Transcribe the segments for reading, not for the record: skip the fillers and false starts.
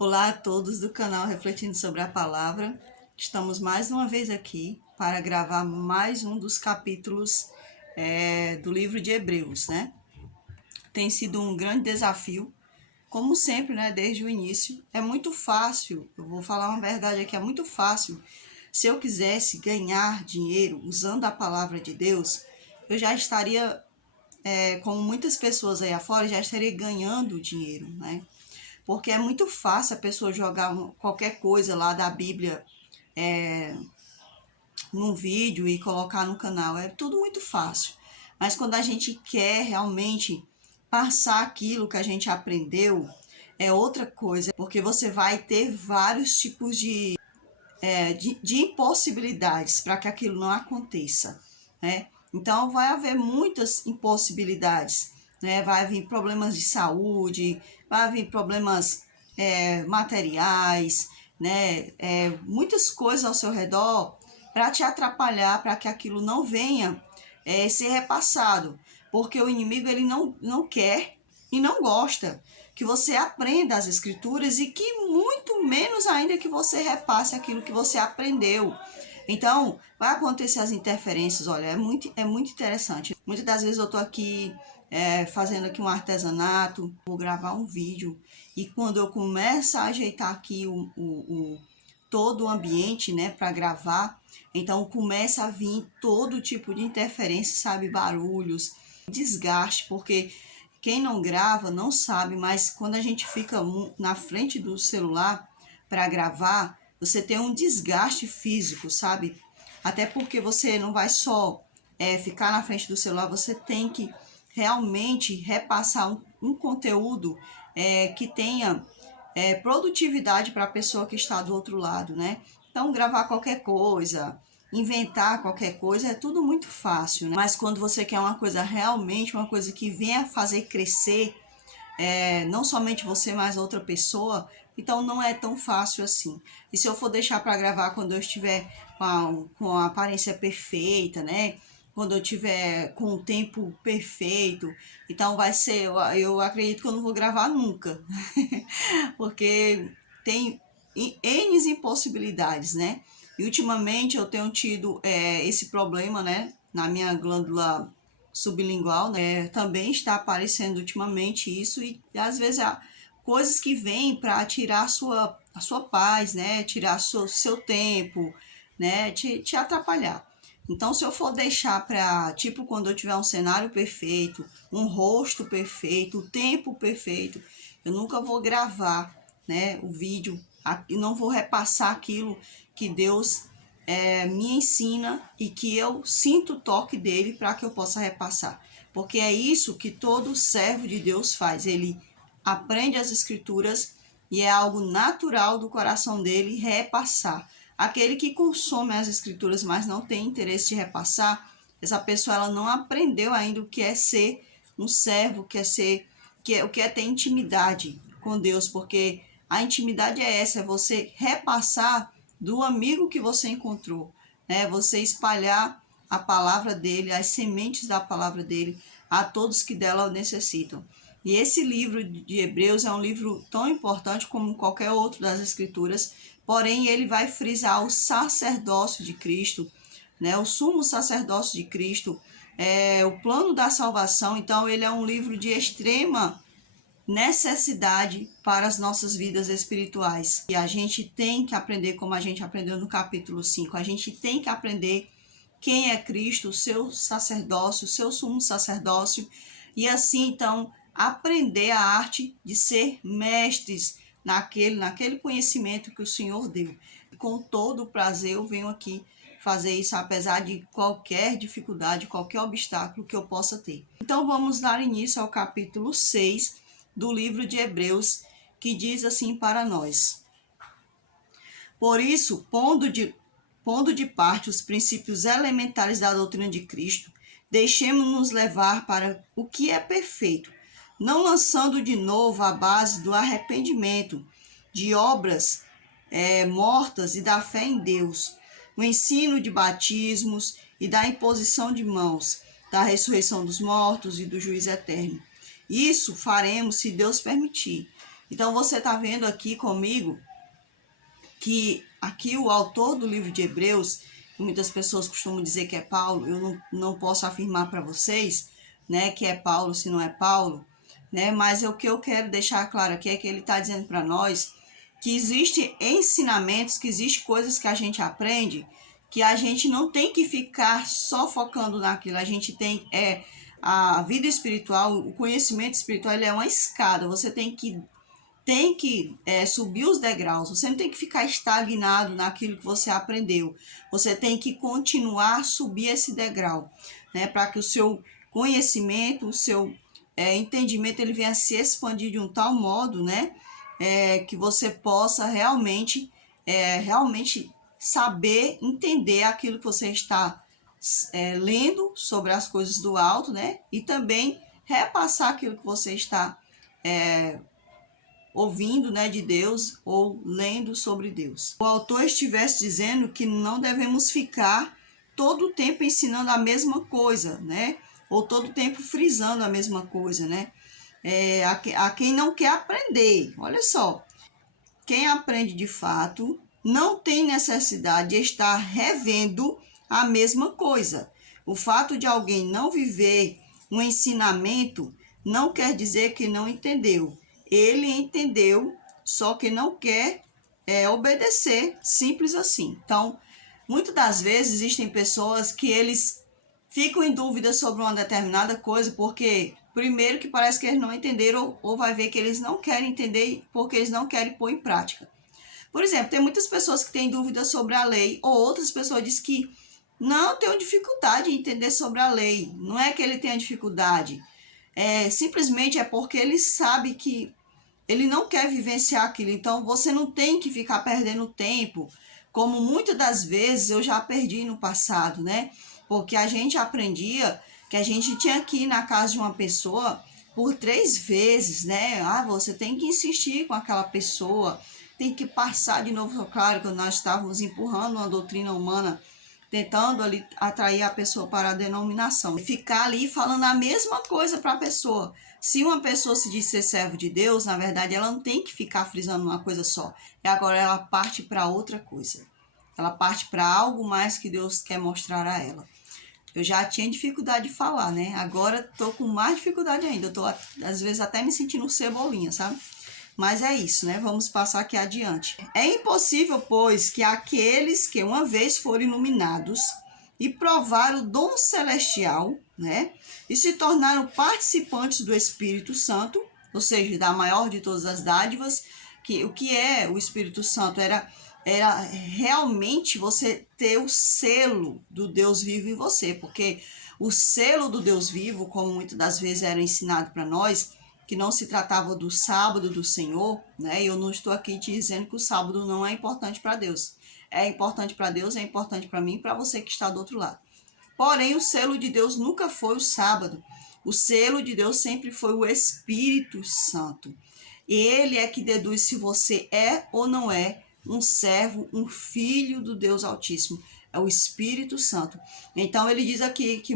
Olá a todos do canal Refletindo sobre a Palavra. Estamos mais uma vez aqui para gravar mais um dos capítulos do livro de Hebreus, né? Tem sido um grande desafio, como sempre, né? Desde o início. É muito fácil, eu vou falar uma verdade aqui, é muito fácil. Se eu quisesse ganhar dinheiro usando a palavra de Deus, eu já estaria, como muitas pessoas aí afora, já estaria ganhando dinheiro, né? Porque é muito fácil a pessoa jogar qualquer coisa lá da Bíblia num vídeo e colocar no canal. É tudo muito fácil. Mas quando a gente quer realmente passar aquilo que a gente aprendeu, é outra coisa, porque você vai ter vários tipos de impossibilidades para que aquilo não aconteça, né? Então vai haver muitas impossibilidades, né? Vai haver problemas de saúde, vai haver problemas materiais, né? Muitas coisas ao seu redor para te atrapalhar, para que aquilo não venha ser repassado, porque o inimigo ele não quer e não gosta que você aprenda as escrituras e que muito menos ainda que você repasse aquilo que você aprendeu. Então, vai acontecer as interferências, olha, é muito interessante. Muitas das vezes eu estou aqui fazendo aqui um artesanato, vou gravar um vídeo, e quando eu começo a ajeitar aqui todo o ambiente, né, para gravar, então começa a vir todo tipo de interferência, sabe, barulhos, desgaste, porque quem não grava não sabe, mas quando a gente fica na frente do celular para gravar, você tem um desgaste físico, sabe? Até porque você não vai só ficar na frente do celular, você tem que realmente repassar um conteúdo que tenha produtividade para a pessoa que está do outro lado, né? Então, gravar qualquer coisa, inventar qualquer coisa, é tudo muito fácil, né? Mas quando você quer uma coisa realmente, uma coisa que venha fazer crescer, não somente você, mas outra pessoa, então não é tão fácil assim. E se eu for deixar para gravar quando eu estiver com a aparência perfeita, né? Quando eu tiver com o tempo perfeito, então vai ser, eu acredito que eu não vou gravar nunca, porque tem N impossibilidades, né? E ultimamente eu tenho tido esse problema, né? Na minha glândula sublingual, né? Também está aparecendo ultimamente isso, e às vezes há coisas que vêm para tirar a sua paz, né? Tirar seu tempo, né? Te atrapalhar. Então, se eu for deixar para, tipo, quando eu tiver um cenário perfeito, um rosto perfeito, o tempo perfeito, eu nunca vou gravar, né, o vídeo, e não vou repassar aquilo que Deus me ensina e que eu sinto o toque dele para que eu possa repassar. Porque é isso que todo servo de Deus faz. Ele aprende as escrituras e é algo natural do coração dele repassar. Aquele que consome as escrituras, mas não tem interesse de repassar, essa pessoa ela não aprendeu ainda o que é ser um servo, o que é ter intimidade com Deus, porque a intimidade é essa, é você repassar do amigo que você encontrou, né? Você espalhar a palavra dele, as sementes da palavra dele a todos que dela necessitam. E esse livro de Hebreus é um livro tão importante como qualquer outro das Escrituras, porém ele vai frisar o sacerdócio de Cristo, né? O sumo sacerdócio de Cristo, o plano da salvação. Então ele é um livro de extrema necessidade para as nossas vidas espirituais. E a gente tem que aprender, como a gente aprendeu no capítulo 5, a gente tem que aprender quem é Cristo, o seu sacerdócio, o seu sumo sacerdócio, e assim, então, aprender a arte de ser mestres naquele conhecimento que o Senhor deu. Com todo o prazer eu venho aqui fazer isso, apesar de qualquer dificuldade, qualquer obstáculo que eu possa ter. Então vamos dar início ao capítulo 6 do livro de Hebreus, que diz assim para nós: por isso, pondo de parte os princípios elementares da doutrina de Cristo, deixemos-nos levar para o que é perfeito, não lançando de novo a base do arrependimento, de obras mortas e da fé em Deus, o ensino de batismos e da imposição de mãos, da ressurreição dos mortos e do juízo eterno. Isso faremos se Deus permitir, Então você está vendo aqui comigo que aqui o autor do livro de Hebreus, muitas pessoas costumam dizer que é Paulo, eu não posso afirmar para vocês, né, que é Paulo se não é Paulo, né, mas o que eu quero deixar claro aqui é que ele está dizendo para nós que existem ensinamentos, que existem coisas que a gente aprende, que a gente não tem que ficar só focando naquilo, a gente tem, a vida espiritual, o conhecimento espiritual, ele é uma escada, você tem que subir os degraus, você não tem que ficar estagnado naquilo que você aprendeu, você tem que continuar a subir esse degrau, né, para que o seu conhecimento, o seu entendimento, ele venha a se expandir de um tal modo, né, que você possa realmente saber, entender aquilo que você está lendo sobre as coisas do alto, né, e também repassar aquilo que você está ouvindo, né, de Deus ou lendo sobre Deus. O autor estivesse dizendo que não devemos ficar todo o tempo ensinando a mesma coisa, né? Ou todo o tempo frisando a mesma coisa, né? A quem não quer aprender. Olha só, quem aprende de fato não tem necessidade de estar revendo a mesma coisa. O fato de alguém não viver um ensinamento não quer dizer que não entendeu. Ele entendeu, só que não quer obedecer, simples assim. Então, muitas das vezes existem pessoas que eles ficam em dúvida sobre uma determinada coisa, porque primeiro que parece que eles não entenderam, ou vai ver que eles não querem entender porque eles não querem pôr em prática. Por exemplo, tem muitas pessoas que têm dúvidas sobre a lei, ou outras pessoas dizem que não tem dificuldade em entender sobre a lei. Não é que ele tenha dificuldade, simplesmente é porque ele sabe que ele não quer vivenciar aquilo. Então, você não tem que ficar perdendo tempo, como muitas das vezes eu já perdi no passado, né? Porque a gente aprendia que a gente tinha que ir na casa de uma pessoa por 3 vezes, né? Ah, você tem que insistir com aquela pessoa, tem que passar de novo. Claro que nós estávamos empurrando uma doutrina humana, tentando ali atrair a pessoa para a denominação. Ficar ali falando a mesma coisa para a pessoa. Se uma pessoa se diz ser servo de Deus, na verdade ela não tem que ficar frisando uma coisa só. E agora ela parte para outra coisa. Ela parte para algo mais que Deus quer mostrar a ela. Eu já tinha dificuldade de falar, né? Agora tô com mais dificuldade ainda. Eu tô às vezes até me sentindo cebolinha, sabe? Mas é isso, né? Vamos passar aqui adiante. É impossível, pois, que aqueles que uma vez foram iluminados e provaram o dom celestial, né? E se tornaram participantes do Espírito Santo, ou seja, da maior de todas as dádivas, que o que é o Espírito Santo era realmente você ter o selo do Deus vivo em você, porque o selo do Deus vivo, como muitas das vezes era ensinado para nós, que não se tratava do sábado do Senhor, né? Eu não estou aqui te dizendo que o sábado não é importante para Deus. É importante para Deus, é importante para mim e para você que está do outro lado. Porém, o selo de Deus nunca foi o sábado. O selo de Deus sempre foi o Espírito Santo. Ele é que deduz se você é ou não é um servo, um filho do Deus Altíssimo. É o Espírito Santo. Então, ele diz aqui que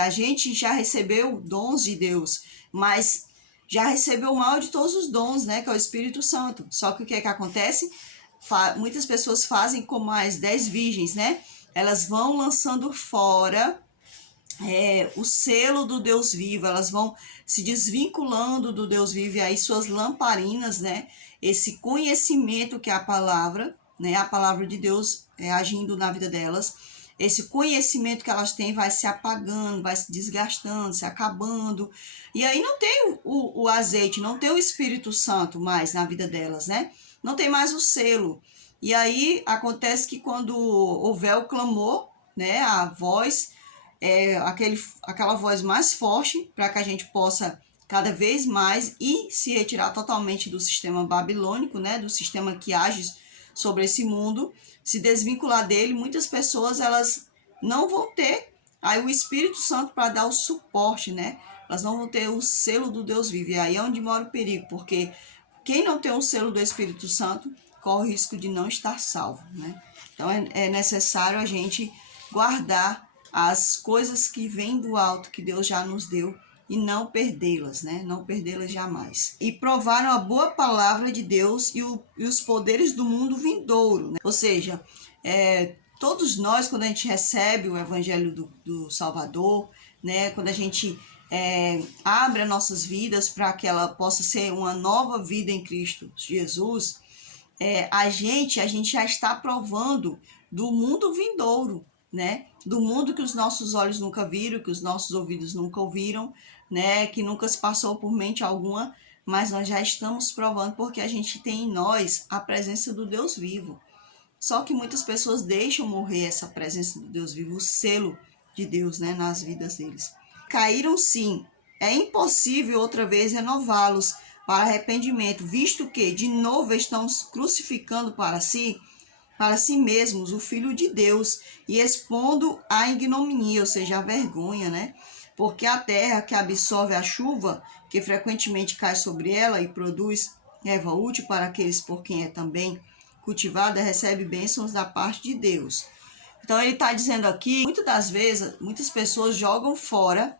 a gente já recebeu dons de Deus, mas já recebeu o maior de todos os dons, né, que é o Espírito Santo. Só que o que é que acontece? Muitas pessoas fazem como as 10 virgens, né? Elas vão lançando fora o selo do Deus vivo, elas vão se desvinculando do Deus vivo, e aí suas lamparinas, né? Esse conhecimento que é a palavra, né? A palavra de Deus agindo na vida delas, esse conhecimento que elas têm vai se apagando, vai se desgastando, se acabando, e aí não tem o azeite, não tem o Espírito Santo mais na vida delas, né? Não tem mais o selo. E aí acontece que quando houver o clamor, né, a voz, aquela voz mais forte, para que a gente possa cada vez mais e se retirar totalmente do sistema babilônico, né, do sistema que age sobre esse mundo, se desvincular dele, muitas pessoas elas não vão ter aí o Espírito Santo para dar o suporte, né? Elas não vão ter o selo do Deus vivo. E aí é onde mora o perigo, porque quem não tem o selo do Espírito Santo corre o risco de não estar salvo, né? Então é necessário a gente guardar as coisas que vêm do alto, que Deus já nos deu e não perdê-las, né? Não perdê-las jamais. E provaram a boa palavra de Deus e os poderes do mundo vindouro, né? Ou seja, todos nós, quando a gente recebe o Evangelho do Salvador, né? Quando a gente abre as nossas vidas para que ela possa ser uma nova vida em Cristo Jesus, a gente já está provando do mundo vindouro, né? Do mundo que os nossos olhos nunca viram, que os nossos ouvidos nunca ouviram, né? Que nunca se passou por mente alguma, mas nós já estamos provando porque a gente tem em nós a presença do Deus vivo. Só que muitas pessoas deixam morrer essa presença do Deus vivo, o selo de Deus, né, nas vidas deles. Caíram sim, é impossível outra vez renová-los para arrependimento, visto que de novo estão crucificando para si mesmos o Filho de Deus e expondo a ignominia, ou seja, a vergonha, né? Porque a terra que absorve a chuva, que frequentemente cai sobre ela e produz erva útil para aqueles por quem é também cultivada, recebe bênçãos da parte de Deus. Então ele está dizendo aqui, muitas das vezes, muitas pessoas jogam fora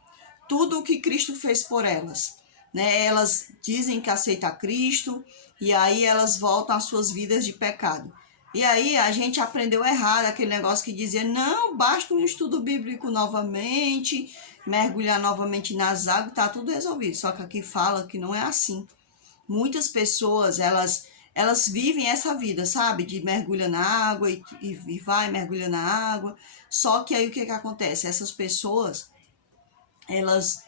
tudo o que Cristo fez por elas, né? Elas dizem que aceitam Cristo e aí elas voltam às suas vidas de pecado. E aí a gente aprendeu errado aquele negócio que dizia, não, basta um estudo bíblico novamente, mergulhar novamente nas águas, tá tudo resolvido. Só que aqui fala que não é assim. Muitas pessoas, elas vivem essa vida, sabe? De mergulha na água e vai, mergulha na água. Só que aí o que acontece? Essas pessoas, elas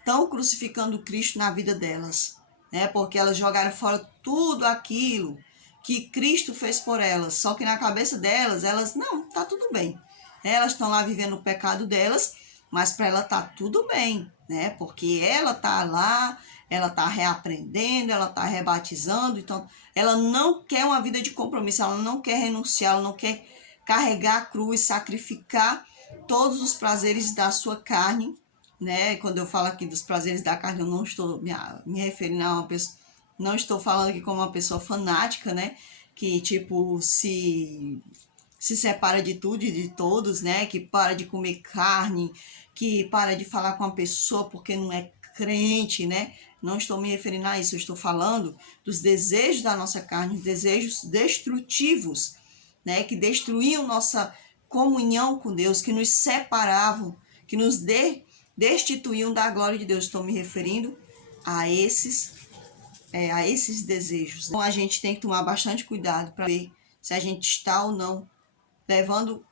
estão crucificando Cristo na vida delas, né? Porque elas jogaram fora tudo aquilo que Cristo fez por elas. Só que na cabeça delas, não, tá tudo bem. Elas estão lá vivendo o pecado delas, mas para ela tá tudo bem, né? Porque ela tá lá, ela tá reaprendendo, ela tá rebatizando, então ela não quer uma vida de compromisso, ela não quer renunciar, ela não quer carregar a cruz, sacrificar todos os prazeres da sua carne, né? Quando eu falo aqui dos prazeres da carne, eu não estou me referindo a uma pessoa, não estou falando aqui como uma pessoa fanática, né? Que tipo se separa de tudo e de todos, né? Que para de comer carne, que para de falar com a pessoa porque não é crente, né? Não estou me referindo a isso, eu estou falando dos desejos da nossa carne, desejos destrutivos, né? Que destruíam nossa comunhão com Deus, que nos separavam, que nos destituíam da glória de Deus. Estou me referindo a esses desejos. Então a gente tem que tomar bastante cuidado para ver se a gente está ou não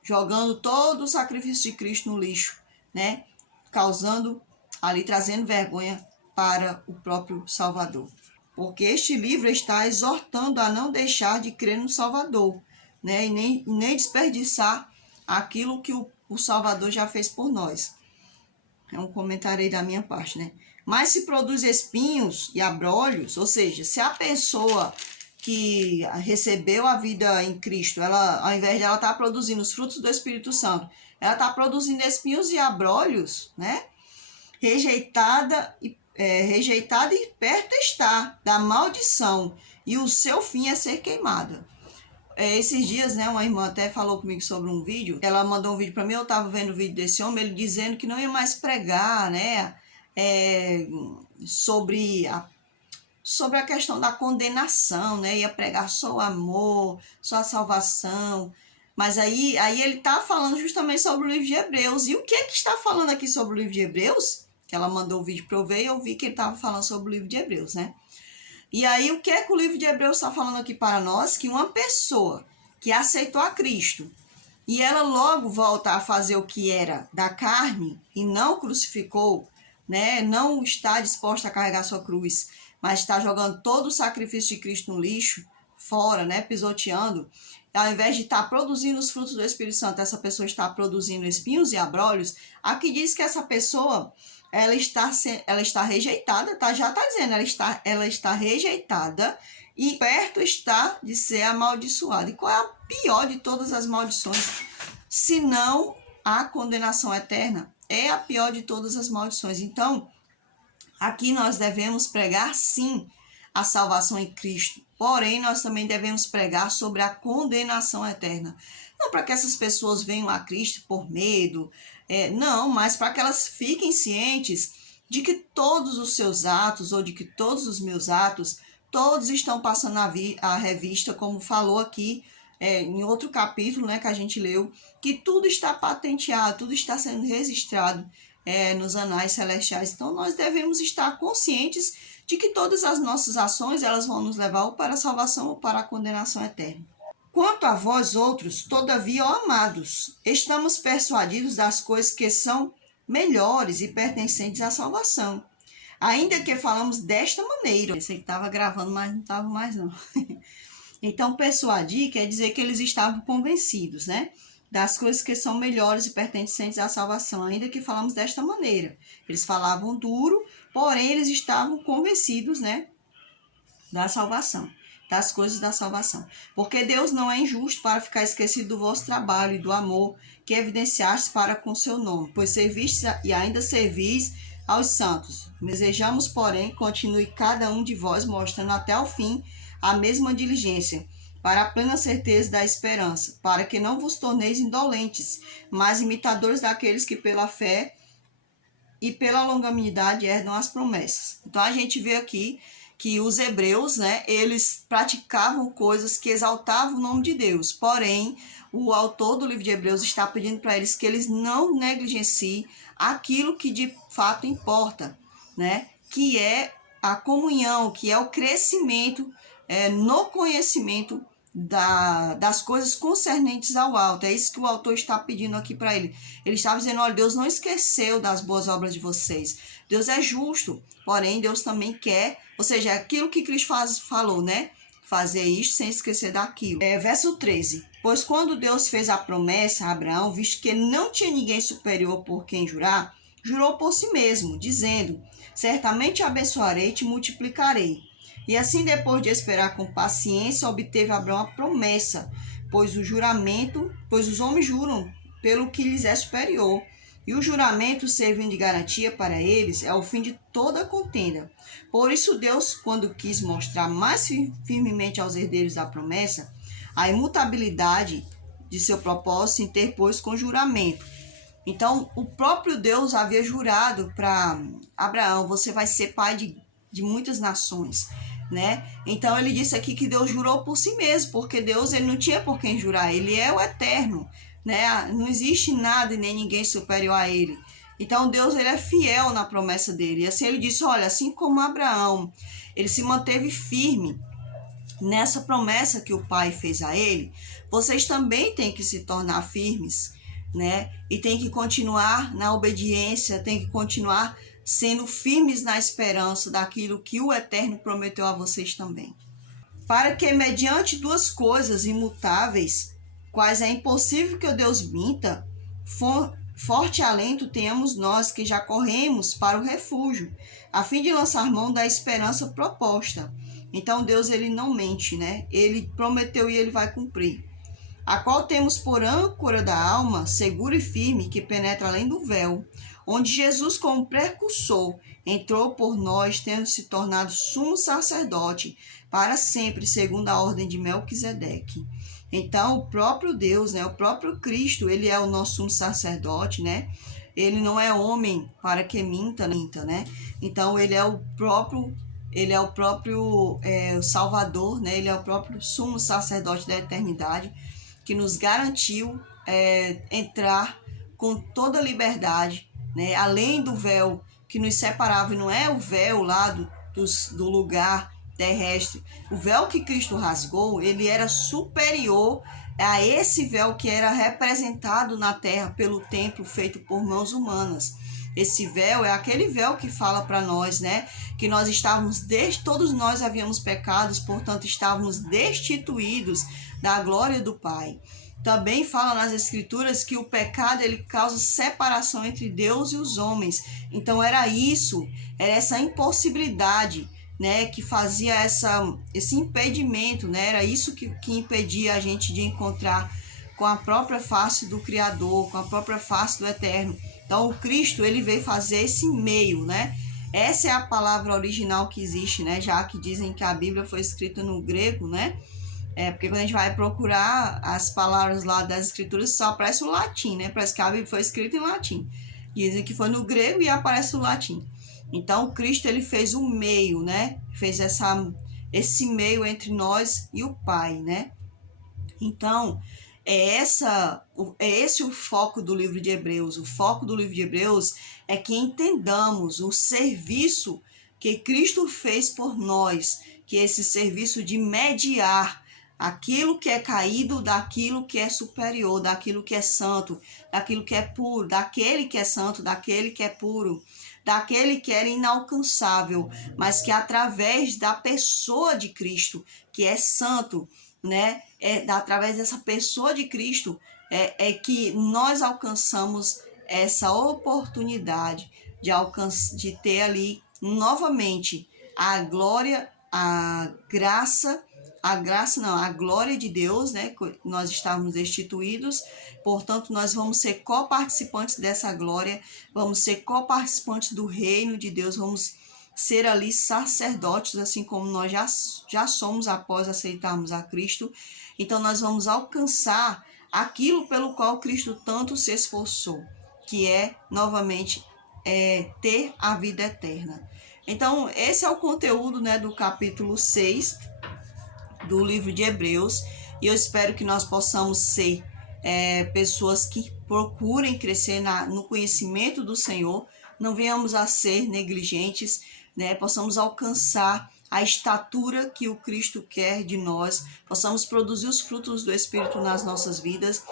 jogando todo o sacrifício de Cristo no lixo, né? Trazendo vergonha para o próprio Salvador. Porque este livro está exortando a não deixar de crer no Salvador, né? E nem desperdiçar aquilo que o Salvador já fez por nós. É um comentário aí da minha parte, né? Mas se produz espinhos e abrolhos, ou seja, se a pessoa que recebeu a vida em Cristo, ela, ao invés de ela estar produzindo os frutos do Espírito Santo, ela está produzindo espinhos e abrolhos, né? Rejeitada e perto está da maldição, e o seu fim é ser queimada. Esses dias, né, uma irmã até falou comigo sobre um vídeo, ela mandou um vídeo para mim, eu estava vendo o vídeo desse homem, ele dizendo que não ia mais pregar, né, sobre a questão da condenação, né, ia pregar só o amor, só a salvação, mas aí ele está falando justamente sobre o livro de Hebreus. E o que está falando aqui sobre o livro de Hebreus? Que ela mandou o vídeo para eu ver e eu vi que ele estava falando sobre o livro de Hebreus, né? E aí o que o livro de Hebreus está falando aqui para nós? Que uma pessoa que aceitou a Cristo e ela logo volta a fazer o que era da carne e não crucificou, né? Não está disposta a carregar sua cruz, mas está jogando todo o sacrifício de Cristo no lixo, fora, né? Pisoteando. Ao invés de estar produzindo os frutos do Espírito Santo, essa pessoa está produzindo espinhos e abrolhos. Aqui diz que essa pessoa, ela está rejeitada, tá? Já está dizendo, ela está rejeitada e perto está de ser amaldiçoada. E qual é a pior de todas as maldições? Se não a condenação eterna. É a pior de todas as maldições. Então, aqui nós devemos pregar, sim, a salvação em Cristo. Porém, nós também devemos pregar sobre a condenação eterna. Não para que essas pessoas venham a Cristo por medo, Não, mas para que elas fiquem cientes de que todos os seus atos, ou de que todos os meus atos, todos estão passando a revista, como falou aqui em outro capítulo, né, que a gente leu, que tudo está patenteado, tudo está sendo registrado nos anais celestiais. Então, nós devemos estar conscientes de que todas as nossas ações, elas vão nos levar ou para a salvação ou para a condenação eterna. Quanto a vós outros, todavia, ó amados, estamos persuadidos das coisas que são melhores e pertencentes à salvação. Ainda que falamos desta maneira. Pensei que estava gravando, mas não estava mais não. Então, persuadir quer dizer que eles estavam convencidos, né? Das coisas que são melhores e pertencentes à salvação, ainda que falamos desta maneira. Eles falavam duro, porém eles estavam convencidos, né? Da salvação, das coisas da salvação. Porque Deus não é injusto para ficar esquecido do vosso trabalho e do amor que evidenciaste para com seu nome, pois servistes e ainda servis aos santos. Desejamos, porém, continue cada um de vós mostrando até o fim a mesma diligência, para a plena certeza da esperança, para que não vos torneis indolentes, mas imitadores daqueles que pela fé e pela longanimidade herdam as promessas. Então a gente vê aqui que os hebreus, né, eles praticavam coisas que exaltavam o nome de Deus. Porém, o autor do livro de Hebreus está pedindo para eles que eles não negligenciem aquilo que de fato importa, né, que é a comunhão, que é o crescimento no conhecimento das coisas concernentes ao alto. É isso que o autor está pedindo aqui para ele. Ele estava dizendo, olha, Deus não esqueceu das boas obras de vocês. Deus é justo, porém Deus também quer, ou seja, é aquilo que Cristo falou, né? Fazer isto sem esquecer daquilo. Verso 13. Pois quando Deus fez a promessa a Abraão, visto que não tinha ninguém superior por quem jurar, jurou por si mesmo, dizendo, certamente abençoarei e te multiplicarei. E assim, depois de esperar com paciência, obteve Abraão a promessa, pois os homens juram pelo que lhes é superior. E o juramento, servindo de garantia para eles, é o fim de toda contenda. Por isso, Deus, quando quis mostrar mais firmemente aos herdeiros da promessa a imutabilidade de seu propósito, interpôs com juramento. Então, o próprio Deus havia jurado para Abraão, você vai ser pai de muitas nações, né? Então ele disse aqui que Deus jurou por si mesmo, porque Deus ele não tinha por quem jurar, ele é o eterno, né? Não existe nada e nem ninguém superior a ele. Então Deus ele é fiel na promessa dele. E assim ele disse, olha, assim como Abraão, ele se manteve firme nessa promessa que o Pai fez a ele, vocês também têm que se tornar firmes, né? E tem que continuar na obediência, tem que continuar sendo firmes na esperança daquilo que o Eterno prometeu a vocês também. Para que, mediante duas coisas imutáveis, quais é impossível que o Deus minta, forte alento tenhamos nós que já corremos para o refúgio, a fim de lançar mão da esperança proposta. Então Deus ele não mente, né? Ele prometeu e ele vai cumprir. A qual temos por âncora da alma, segura e firme, que penetra além do véu, onde Jesus, como precursor, entrou por nós, tendo se tornado sumo sacerdote para sempre, segundo a ordem de Melquisedeque. Então, o próprio Deus, né, o próprio Cristo, ele é o nosso sumo sacerdote, né? Ele não é homem para que minta, né? Então, ele é o próprio Salvador, né? Ele é o próprio sumo sacerdote da eternidade, que nos garantiu entrar com toda liberdade, né? Além do véu que nos separava, e não é o véu lá do lugar terrestre, o véu que Cristo rasgou, ele era superior a esse véu que era representado na terra pelo templo feito por mãos humanas. Esse véu é aquele véu que fala para nós, né? Que nós estávamos, todos nós havíamos pecados, portanto estávamos destituídos da glória do Pai. Também fala nas Escrituras que o pecado ele causa separação entre Deus e os homens. Então era essa impossibilidade, né, que fazia esse impedimento, né? Era isso que impedia a gente de encontrar com a própria face do Criador, com a própria face do Eterno. Então o Cristo ele veio fazer esse meio, né? Essa é a palavra original que existe, né? Já que dizem que a Bíblia foi escrita no grego, né? Porque quando a gente vai procurar as palavras lá das escrituras, só aparece o latim, né? Parece que a Bíblia foi escrita em latim. Dizem que foi no grego e aparece o latim. Então, Cristo, ele fez o meio, né? Fez esse meio entre nós e o Pai, né? Então, é esse o foco do livro de Hebreus. O foco do livro de Hebreus é que entendamos o serviço que Cristo fez por nós, que é esse serviço de mediar aquilo que é caído daquilo que é superior, daquilo que é santo, daquilo que é puro, daquele que é santo, daquele que é puro, daquele que era inalcançável, mas que através da pessoa de Cristo, que é santo, né? Através dessa pessoa de Cristo que nós alcançamos essa oportunidade de ter ali novamente a glória, a glória de Deus, né? Nós estávamos destituídos, portanto, nós vamos ser coparticipantes dessa glória, vamos ser coparticipantes do reino de Deus, vamos ser ali sacerdotes, assim como nós já somos após aceitarmos a Cristo. Então, nós vamos alcançar aquilo pelo qual Cristo tanto se esforçou, que é, novamente, ter a vida eterna. Então, esse é o conteúdo, né, do capítulo 6 do livro de Hebreus, e eu espero que nós possamos ser pessoas que procurem crescer no conhecimento do Senhor, não venhamos a ser negligentes, né? Possamos alcançar a estatura que o Cristo quer de nós, possamos produzir os frutos do Espírito nas nossas vidas,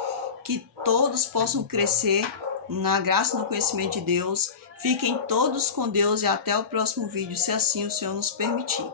que todos possam crescer na graça e no conhecimento de Deus. Fiquem todos com Deus e até o próximo vídeo, se assim o Senhor nos permitir.